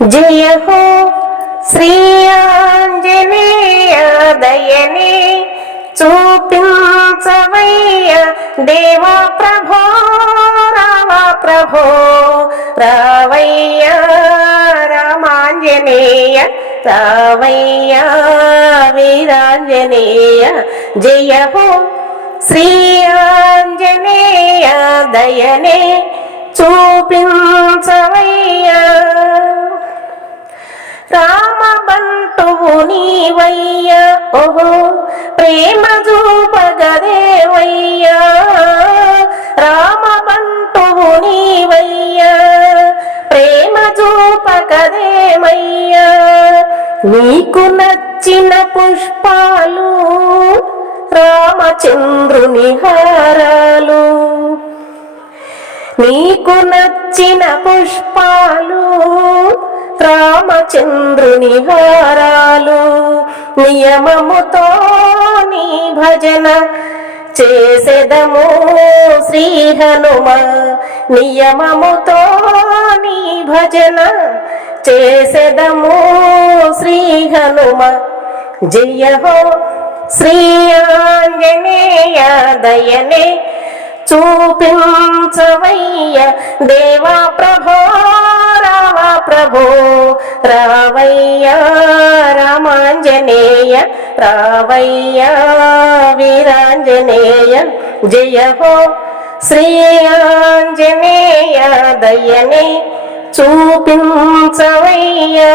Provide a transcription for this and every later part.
జయ హో శ్రీ ఆంజనేయ దయనే చూపించవయ్య దేవా ప్రభో రామ ప్రభో. రావయ్య రామాంజనేయ రావయ్య వీరాంజనేయ. జయ హో శ్రీ ఆంజనేయ దయనే చూపించవయ్యా. రామ బంటువు నీవయ్య. ఓహో ప్రేమ చూపగదేవయ్యా రామ బంటువు నీవయ్య. ప్రేమ చూపగదేమయ్యా నీకు నచ్చిన పుష్పాలు రామచంద్రుని హారాలు. నీకు నచ్చిన పుష్పాలు రామచంద్రుని హారాలు నియమముతో నీ భజన చేసెదము శ్రీ హనుమ నియమముతో నీ భజన చేసెదము శ్రీ హనుమ జయ హో శ్రీ ఆంజనేయ దయనే చూపించవయ్య దేవా ప్రభో. ప్రభో. రావయ్యా రామాంజనేయ రావయ్యా వీరాంజనేయ జయ హో. శ్రీ ఆంజనేయ దయనే చూపించవయ్యా.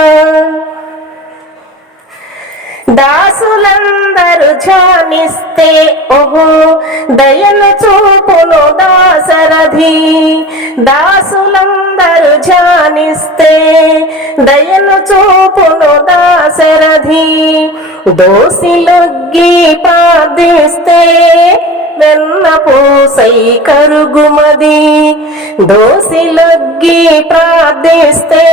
దాసులందరు ధ్యానిస్తే ఓహో దయను చూపును దాసరథి. దాసులం ధ్యానిస్తే దయను చూపును దాశరథి దోసిలొగ్గి ప్రార్థిస్తే వెన్న పూసై కరుగుమది దోసిలొగ్గి ప్రార్థిస్తే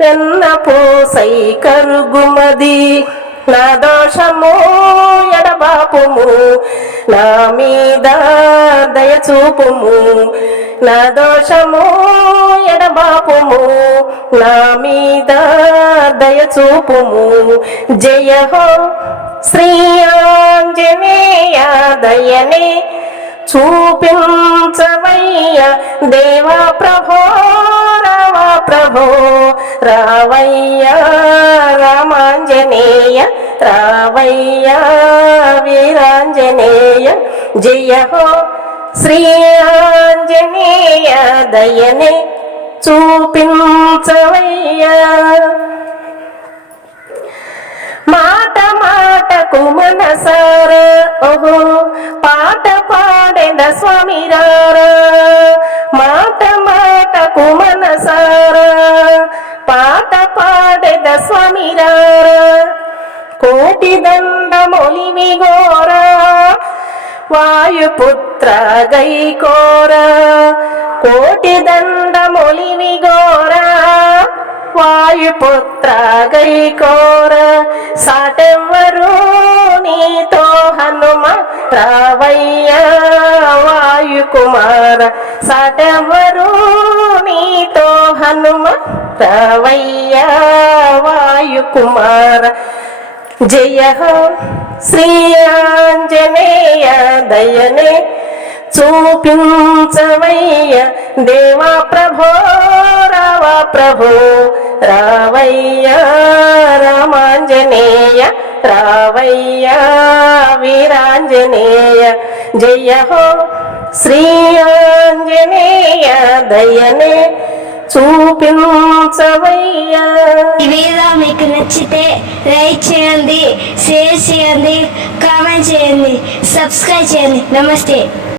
వెన్న పూసై కరుగుమది. నా దోషము ఎడబాపుము నా మీద దయచూపుము నా దోషము ఎడబాపుము నా మీద దయచూపుము జయ హో శ్రీ దయనే చూపించవయ్య. దేవా ప్రభో రామ ప్రభో రావయ్య రామాంజనేయ రావయ్య వీరాంజనేయ. జయ హో శ్రీ దయనే చూపించవయ్యా. మాట మాటకు మనసార? ఓహో పాట పాడెద స్వామిరార? మాట మాటకు మనసార? పాట పాడెద స్వామిరార? కోటి దండమొలివి గోరా వాయుపుత్ర గైకోర? కోటి వాయుపుత్ర గైకోర సాటెవ్వరు నీతో హనుమ రావయ్య వాయుకుమార సాటెవ్వరు నీతో హనుమ రావయ్య వాయుకుమార జయ శ్రీయాంజనేయ దయనే చూపించవయ్య. దేవా ప్రభో రావా ప్రభో. రావయ్యా రామాంజనేయ రావయ్య వీరాంజనేయ జయ హో శ్రీ ఆంజనేయ దయనే చూపించవయ్యా. ఈ వీడియో మీకు నచ్చితే లైక్ చేయండి షేర్ చేయండి కామెంట్ చేయండి సబ్స్క్రైబ్ చేయండి. నమస్తే.